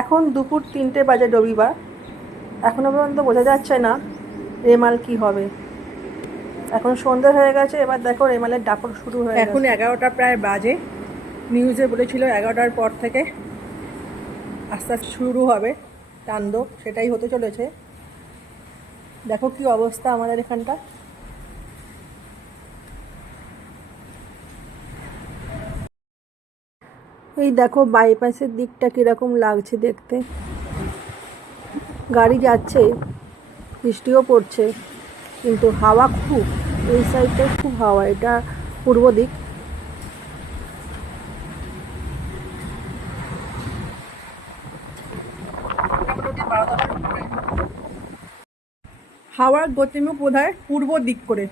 এখন দুপুর 3টে বাজে রবিবার, এখনো পর্যন্ত বোঝা যাচ্ছে না রেমাল কি হবে। এখন সন্ধে হয়ে গেছে, এবার দেখো রেমালের দাপট শুরু হয়ে গেছে। এখন 11টা প্রায় বাজে। নিউজে বলেছিল 11টার পর থেকে আস্তে আস্তে শুরু হবে তাণ্ডব, সেটাই হতে চলেছে। দেখো কি অবস্থা আমাদের এখানটা। এই দেখো বাইপাসের দিকটা কিরকম লাগছে দেখতে, গাড়ি যাচ্ছে, বৃষ্টিও পড়ছে, কিন্তু হাওয়া খুব, এই সাইডটায় খুব হাওয়া। এটা পূর্ব দিক। হাওয়ার গতিমুখ বোধ হয় পূর্ব দিক করে,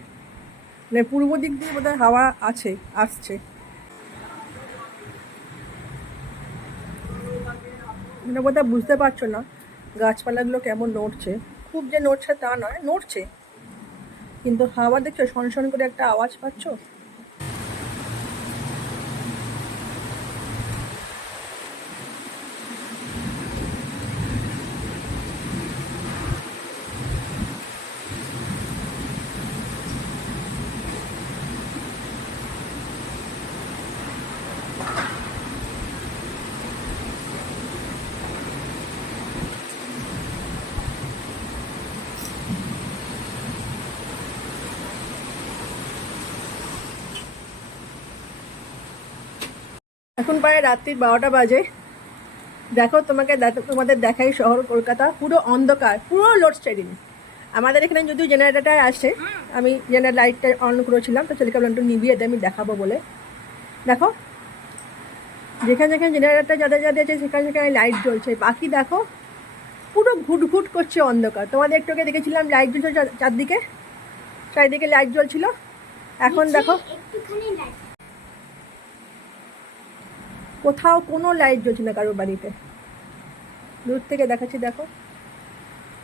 মানে পূর্ব দিক দিয়ে বোধ হয় হাওয়া আসছে। মানে বোধ হয় বুঝতে পারছো না গাছপালাগুলো কেমন নড়ছে, খুব যে নড়ছে তা নয়, নড়ছে, কিন্তু হাওয়া দেখছো শনশন করে একটা আওয়াজ পাচ্ছ। এখন প্রায় রাত্রি 12টা বাজে। দেখো তোমাদের দেখাই শহর কলকাতা পুরো অন্ধকার, পুরো লোডশেডিং। আমাদের এখানে যদিও জেনারেটরটা আসে, আমি জেনারেটর লাইটটা অন করেছিলাম, তো ছেলেকে বললাম একটু নিভিয়ে দে, আমি দেখাবো বলে। দেখো যেখানে যেখানে জেনারেটরটা যাদের আছে সেখানে সেখানে লাইট জ্বলছে, বাকি দেখো পুরো ঘুটঘুট করছে অন্ধকার। তোমাদের একটু আগে দেখেছিলাম লাইট জ্বলছে চারিদিকে লাইট জ্বলছিল, এখন দেখো কোথাও কোনো লাইট জ্বলছে না কারোর বাড়িতে। দূর থেকে দেখাচ্ছি, দেখো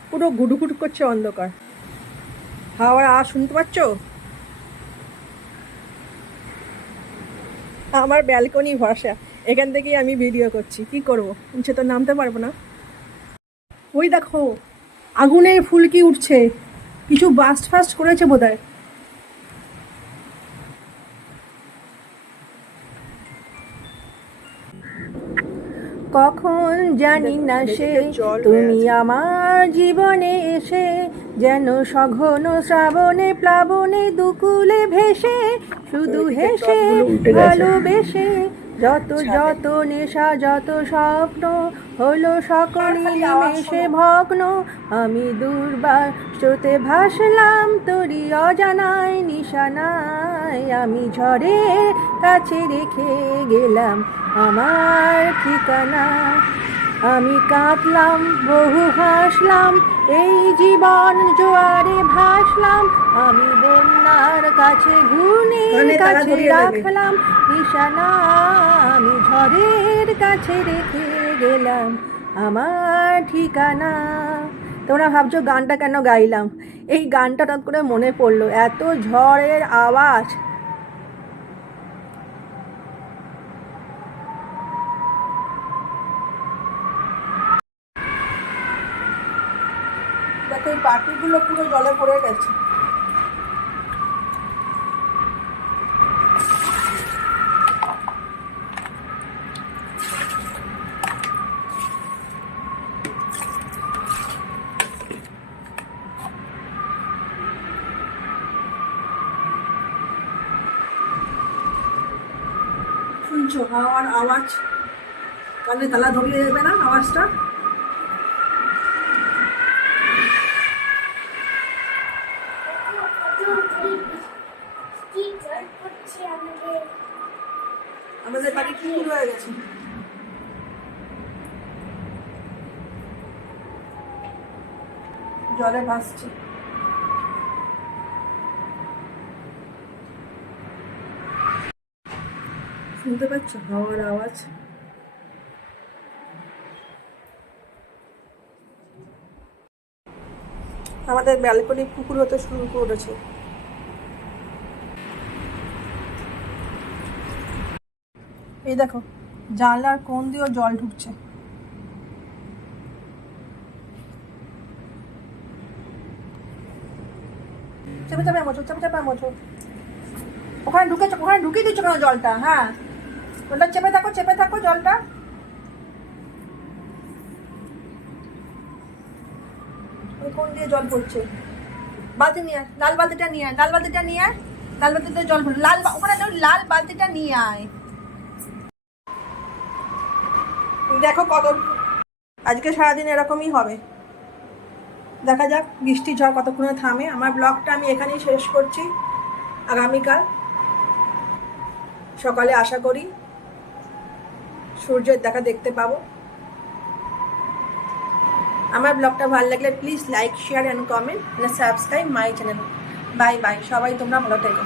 পুরো ঘুটঘুট করছে অন্ধকার। হাওয়ার আওয়াজ শুনতে পাচ্ছ? আমার ব্যালকনি ভরসা, এখান থেকেই আমি ভিডিও করছি, কি করব, নিচে তো নামতে পারবো না। ওই দেখো আগুনের ফুলকি উঠছে, কিছু বাস্ট ফাস্ট করেছে বোধহয়। কখন জানি না সে তুমি আমার জীবনে এসে, যেন সঘন শ্রাবণে প্লাবনে দুকুলে ভেসে, শুধু হেসে ভালোবেসে, যত যত নেশা যত স্বপ্ন হলো সকলই নিমেষে ভগ্ন। আমি দুর্বার স্রোতে ভাসলাম তোরই অজানায় নিশানায়, আমি ঝড়ের কাছে রেখে গেলাম আমার ঠিকানা। আমি কাঁদলাম বহু হাসলাম, এই জীবন জোয়ারে ভাসলাম, আমি বন্যার কাছে ঘূর্ণির কাছে রাখলাম নিশানা, আমি ঝড়ের কাছে রেখে গেলাম আমার ঠিকানা। তোমরা ভাবছো গানটা কেন গাইলাম? এই গানটা হঠাৎ করে মনে পড়লো, এত ঝড়ের আওয়াজ। দেখো এই বাটিগুলো পুরো জলে পড়ে গেছে। শুনছো হাওয়ার আওয়াজ? কানে তালা ধরিয়ে যাবে না আওয়াজটা? আমাদের বাড়ি পুকুর হয়ে গেছে, জলে ভাসছে। শুনতে পাচ্ছ হাওয়ার আওয়াজ? আমাদের ব্যালকনি পুকুর হতে শুরু করেছে। এই দেখো জানলার কোণ দিয়েও জল ঢুকছে। চেপে চেপে মোছো, চেপে চেপে মোছো। ওখানে ঢুকিয়ে দিচ্ছ কেন জলটা? হ্যাঁ, ওটা চেপে থাকো জলটা। কোন দিয়ে জল পড়ছে? বালতি নিয়ে আয়, লাল বালতিটা নিয়ে আয়, লাল বালতিটা জল ভরে, ওখানে লাল বালতিটা নিয়ে আয়। দেখো কত, আজকে সারাদিন এরকমই হবে। দেখা যাক বৃষ্টি ঝড় কতক্ষণে থামে। আমার ব্লগটা আমি এখানেই শেষ করছি। আগামীকাল সকালে আশা করি সূর্যের দেখা দেখতে পাবো। আমার ব্লগটা ভালো লাগলে please like, share and comment, subscribe my channel. Bye bye, সবাই তোমরা ভালো থেকো।